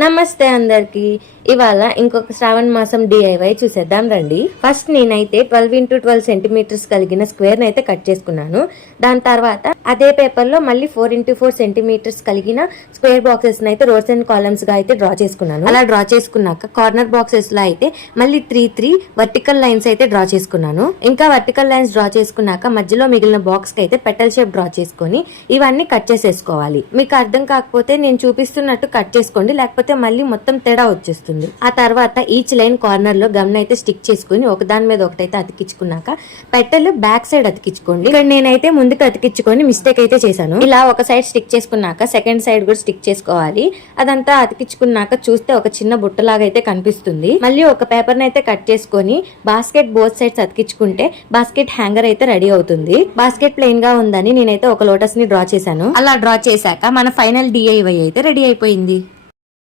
నమస్తే అందరికి. ఇవాళ ఇంకొక శ్రావణ మాసం డిఐవై చూసేద్దాం రండి. ఫస్ట్ నేనైతే 12x12 సెంటీమీటర్స్ కలిగిన స్క్వేర్ అయితే కట్ చేసుకున్నాను. దాని తర్వాత అదే పేపర్ లో మళ్ళీ 4x4 సెంటీమీటర్స్ కలిగిన స్క్వేర్ బాక్సెస్ అయితే రోస్ అండ్ కాలమ్స్ గా అయితే డ్రా చేసుకున్నాను. అలా డ్రా చేసుకున్నాక కార్నర్ బాక్సెస్ లో అయితే మళ్ళీ 3 వర్టికల్ లైన్స్ అయితే డ్రా చేసుకున్నాను. ఇంకా వర్టికల్ లైన్స్ డ్రా చేసుకున్నాక మధ్యలో మిగిలిన బాక్స్ కి అయితే పెటల్ షేప్ డ్రా చేసుకుని ఇవన్నీ కట్ చేసేసుకోవాలి. మీకు అర్థం కాకపోతే నేను చూపిస్తున్నట్టు కట్ చేసుకోండి, లేకపోతే మళ్ళీ మొత్తం తేడా వచ్చేస్తుంది. ఆ తర్వాత ఈచ్ లైన్ కార్నర్ లో గమ్ అయితే స్టిక్ చేసుకుని ఒకదాని మీద ఒకటైతే అతికించుకున్నాక పెటల్ బ్యాక్ సైడ్ అతికించుకోండి. ఇక్కడ నేనైతే ముందుకు అతికించుకొని మిస్టేక్ అయితే చేశాను. ఇలా ఒక సైడ్ స్టిక్ చేసుకున్నాక సెకండ్ సైడ్ కూడా స్టిక్ చేసుకోవాలి. అదంతా అతికించుకున్నాక చూస్తే ఒక చిన్న బుట్టలాగా అయితే కనిపిస్తుంది. మళ్ళీ ఒక పేపర్ అయితే కట్ చేసుకొని బాస్కెట్ బోత్ సైడ్స్ అతికించుకుంటే బాస్కెట్ హ్యాంగర్ అయితే రెడీ అవుతుంది. బాస్కెట్ ప్లెయిన్ గా ఉందని నేనైతే ఒక లోటస్ ని డ్రా చేశాను. అలా డ్రా చేశాక మన ఫైనల్ డిఐవై అయితే రెడీ అయిపోయింది.